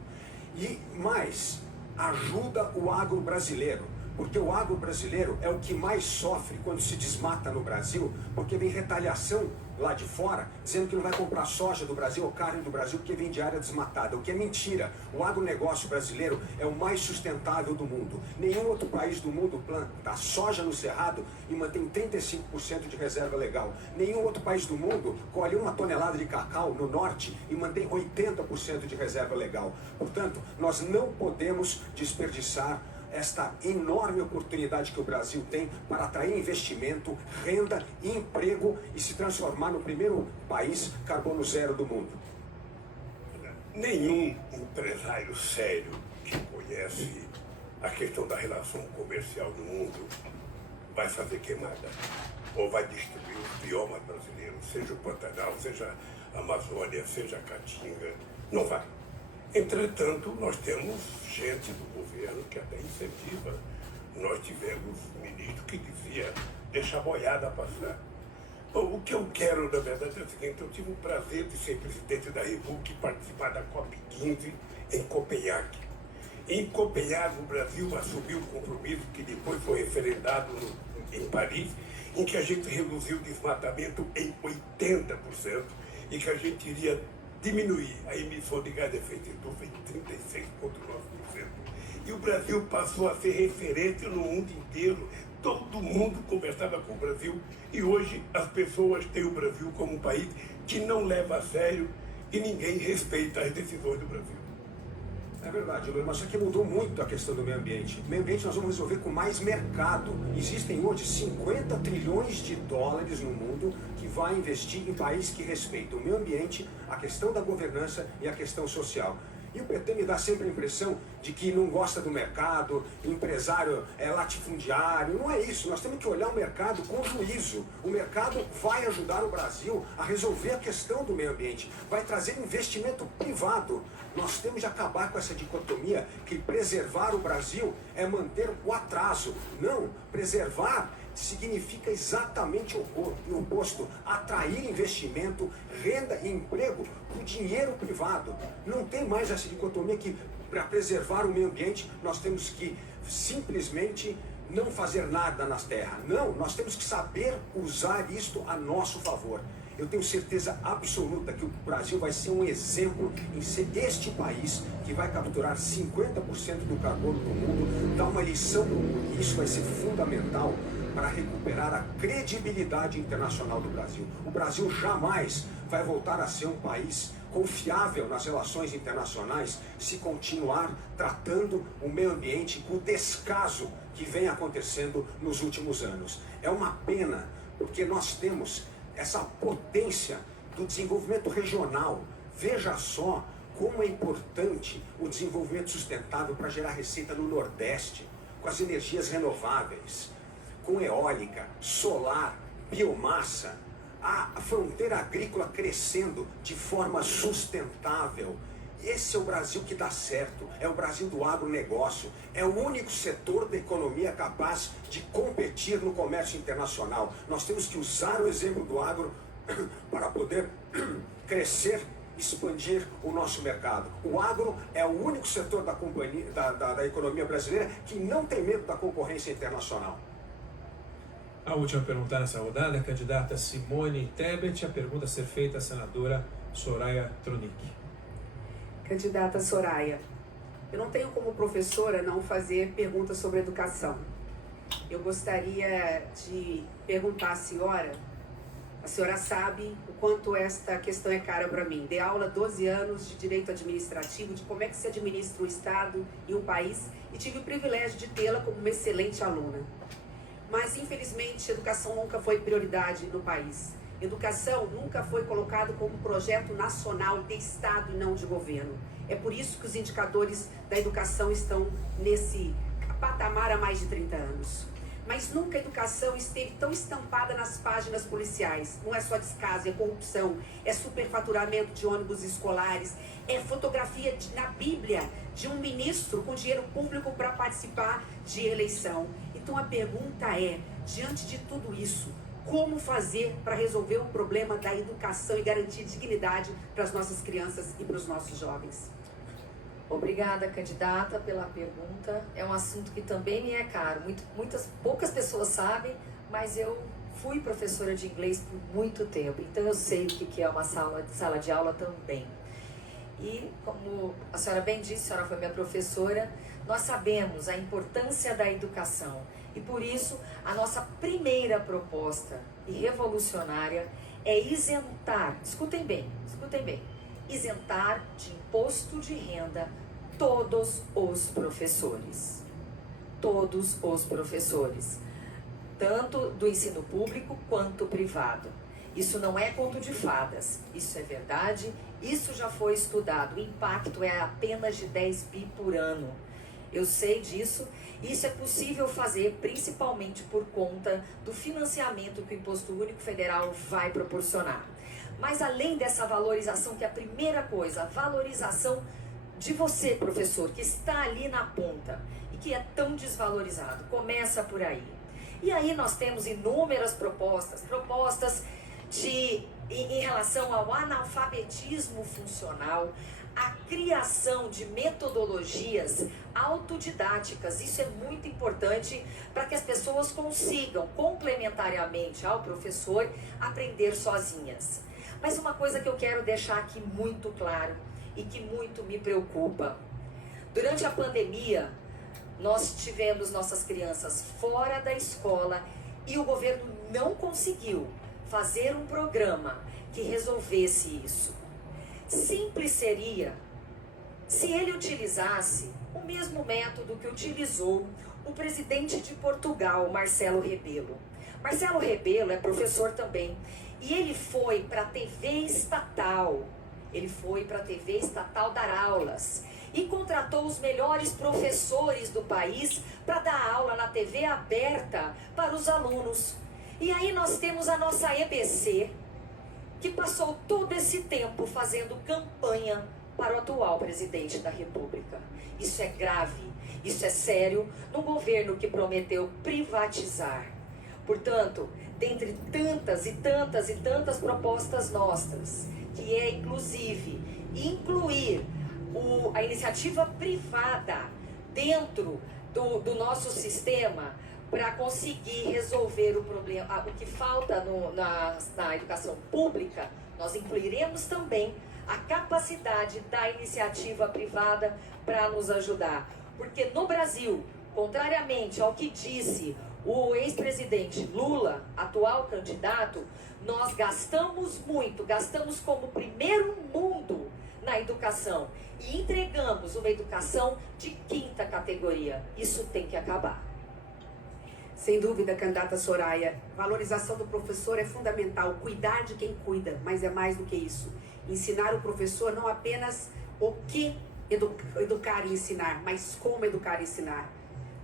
E mais, ajuda o agro brasileiro, porque o agro brasileiro é o que mais sofre quando se desmata no Brasil, porque vem retaliação lá de fora, dizendo que não vai comprar soja do Brasil ou carne do Brasil porque vem de área desmatada, o que é mentira. O agronegócio brasileiro é o mais sustentável do mundo. Nenhum outro país do mundo planta soja no cerrado e mantém 35% de reserva legal. Nenhum outro país do mundo colhe 1 tonelada de cacau no norte e mantém 80% de reserva legal. Portanto, nós não podemos desperdiçar esta enorme oportunidade que o Brasil tem para atrair investimento, renda e emprego e se transformar no primeiro país carbono zero do mundo. Nenhum empresário sério que conhece a questão da relação comercial do mundo vai fazer queimada ou vai destruir os biomas brasileiros, seja o Pantanal, seja a Amazônia, seja a Caatinga. Não vai. Entretanto, nós temos gente do governo que até incentiva. Nós tivemos um ministro que dizia, deixa a boiada passar. Bom, o que eu quero, na verdade, é o seguinte, eu tive o prazer de ser presidente da República e participar da COP15 em Copenhague. Em Copenhague, o Brasil assumiu o compromisso que depois foi referendado em Paris, em que a gente reduziu o desmatamento em 80% e que a gente iria diminuir a emissão de gás de efeito de estufa em 36,9%. E o Brasil passou a ser referência no mundo inteiro. Todo mundo conversava com o Brasil e hoje as pessoas têm o Brasil como um país que não leva a sério e ninguém respeita as decisões do Brasil. É verdade, mas só que mudou muito a questão do meio ambiente. O meio ambiente nós vamos resolver com mais mercado. Existem hoje 50 trilhões de dólares no mundo que vai investir em países que respeitam o meio ambiente, a questão da governança e a questão social. E o PT me dá sempre a impressão de que não gosta do mercado, empresário é latifundiário. Não é isso, nós temos que olhar o mercado com juízo. O mercado vai ajudar o Brasil a resolver a questão do meio ambiente, vai trazer investimento privado. Nós temos de acabar com essa dicotomia que preservar o Brasil é manter o atraso. Não, preservar significa exatamente o oposto, atrair investimento, renda e emprego para o dinheiro privado. Não tem mais essa dicotomia que para preservar o meio ambiente nós temos que simplesmente não fazer nada nas terras. Não, nós temos que saber usar isto a nosso favor. Eu tenho certeza absoluta que o Brasil vai ser um exemplo em ser este país que vai capturar 50% do carbono do mundo, dar uma lição para o mundo. E isso vai ser fundamental para recuperar a credibilidade internacional do Brasil. O Brasil jamais vai voltar a ser um país confiável nas relações internacionais se continuar tratando o meio ambiente com o descaso que vem acontecendo nos últimos anos. É uma pena, porque nós temos essa potência do desenvolvimento regional. Veja só como é importante o desenvolvimento sustentável para gerar receita no Nordeste, com as energias renováveis, com eólica, solar, biomassa, a fronteira agrícola crescendo de forma sustentável. Esse é o Brasil que dá certo, é o Brasil do agronegócio, é o único setor da economia capaz de competir no comércio internacional. Nós temos que usar o exemplo do agro para poder crescer, expandir o nosso mercado. O agro é o único setor da economia brasileira que não tem medo da concorrência internacional. A última pergunta nessa rodada, a candidata Simone Tebet, a pergunta a ser feita à senadora Soraya Tronic. Candidata Soraya, eu não tenho como professora não fazer perguntas sobre educação. Eu gostaria de perguntar à senhora, a senhora sabe o quanto esta questão é cara para mim. Dei aula 12 anos de direito administrativo, de como é que se administra um estado e um país, e tive o privilégio de tê-la como uma excelente aluna. Mas, infelizmente, educação nunca foi prioridade no país. Educação nunca foi colocado como um projeto nacional de Estado e não de governo. É por isso que os indicadores da educação estão nesse patamar há mais de 30 anos. Mas nunca a educação esteve tão estampada nas páginas policiais. Não é só descaso, é corrupção, é superfaturamento de ônibus escolares, é fotografia na Bíblia de um ministro com dinheiro público para participar de eleição. Então a pergunta é, diante de tudo isso, como fazer para resolver o problema da educação e garantir dignidade para as nossas crianças e para os nossos jovens? Obrigada, candidata, pela pergunta. É um assunto que também me é caro. Poucas pessoas sabem, mas eu fui professora de inglês por muito tempo, então eu sei o que é uma sala de aula também. E, como a senhora bem disse, a senhora foi minha professora, nós sabemos a importância da educação. E por isso, a nossa primeira proposta e revolucionária é isentar, escutem bem, isentar de imposto de renda todos os professores. Todos os professores. Tanto do ensino público quanto privado. Isso não é conto de fadas, isso é verdade, isso já foi estudado. O impacto é apenas de 10 bi por ano. Eu sei disso. Isso é possível fazer principalmente por conta do financiamento que o Imposto Único Federal vai proporcionar. Mas além dessa valorização, que é a primeira coisa, a valorização de você, professor, que está ali na ponta e que é tão desvalorizado, começa por aí. E aí nós temos inúmeras propostas em relação ao analfabetismo funcional, a criação de metodologias autodidáticas. Isso é muito importante para que as pessoas consigam, complementariamente ao professor, aprender sozinhas. Mas uma coisa que eu quero deixar aqui muito claro e que muito me preocupa. Durante a pandemia, nós tivemos nossas crianças fora da escola e o governo não conseguiu fazer um programa que resolvesse isso. Simples seria se ele utilizasse o mesmo método que utilizou o presidente de Portugal, Marcelo Rebelo. Marcelo Rebelo é professor também e ele foi para a TV estatal. Ele foi para a TV estatal dar aulas e contratou os melhores professores do país para dar aula na TV aberta para os alunos. E aí nós temos a nossa EBC, que passou todo esse tempo fazendo campanha para o atual presidente da República. Isso é grave, isso é sério, num governo que prometeu privatizar. Portanto, dentre tantas e tantas e tantas propostas nossas, que é inclusive incluir a iniciativa privada dentro do nosso sistema para conseguir resolver o problema, o que falta na educação pública, nós incluiremos também a capacidade da iniciativa privada para nos ajudar. Porque no Brasil, contrariamente ao que disse o ex-presidente Lula, atual candidato, nós gastamos muito, gastamos como primeiro mundo na educação e entregamos uma educação de 5ª categoria. Isso tem que acabar. Sem dúvida, candidata Soraya, valorização do professor é fundamental, cuidar de quem cuida, mas é mais do que isso. Ensinar o professor não apenas o que educar e ensinar, mas como educar e ensinar.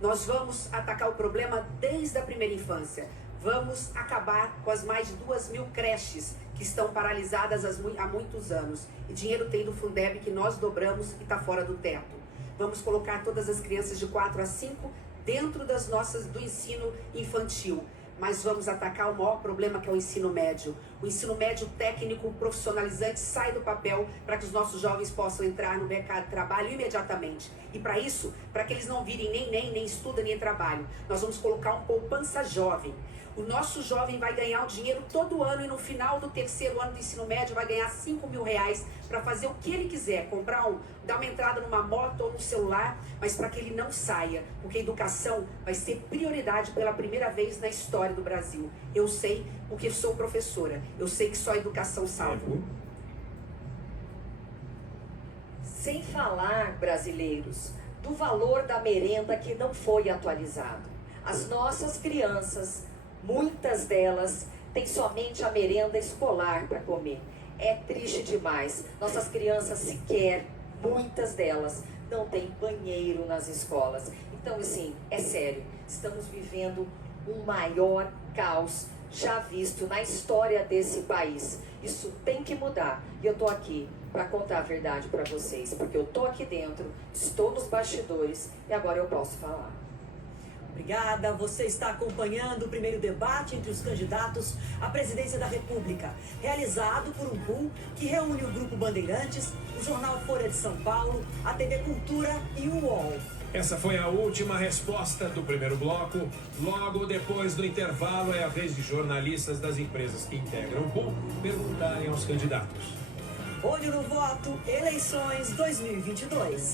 Nós vamos atacar o problema desde a primeira infância. Vamos acabar com as mais de 2.000 creches que estão paralisadas há muitos anos. E dinheiro tem do Fundeb que nós dobramos e está fora do teto. Vamos colocar todas as crianças de 4 a 5 dentro do ensino infantil. Mas vamos atacar o maior problema, que é o ensino médio. O ensino médio técnico profissionalizante sai do papel para que os nossos jovens possam entrar no mercado de trabalho imediatamente. E para isso, para que eles não virem nem estudam, nem trabalham, nós vamos colocar um poupança jovem. O nosso jovem vai ganhar o dinheiro todo ano e no final do 3º ano do ensino médio vai ganhar R$5.000 para fazer o que ele quiser, dar uma entrada numa moto ou no celular, mas para que ele não saia, porque a educação vai ser prioridade pela primeira vez na história do Brasil. Eu sei, porque sou professora, eu sei que só a educação salva. Sem falar, brasileiros, do valor da merenda que não foi atualizado. As nossas crianças, muitas delas, têm somente a merenda escolar para comer. É triste demais. Nossas crianças sequer, muitas delas, não têm banheiro nas escolas. Então, assim, é sério. Estamos vivendo um maior caos já visto na história desse país. Isso tem que mudar. E eu estou aqui para contar a verdade para vocês, porque eu estou aqui dentro, estou nos bastidores e agora eu posso falar. Obrigada. Você está acompanhando o primeiro debate entre os candidatos à presidência da República, realizado por um pool que reúne o Grupo Bandeirantes, o Jornal Folha de São Paulo, a TV Cultura e o UOL. Essa foi a última resposta do primeiro bloco. Logo depois do intervalo é a vez de jornalistas das empresas que integram o pool perguntarem aos candidatos. Olho no voto, eleições 2022.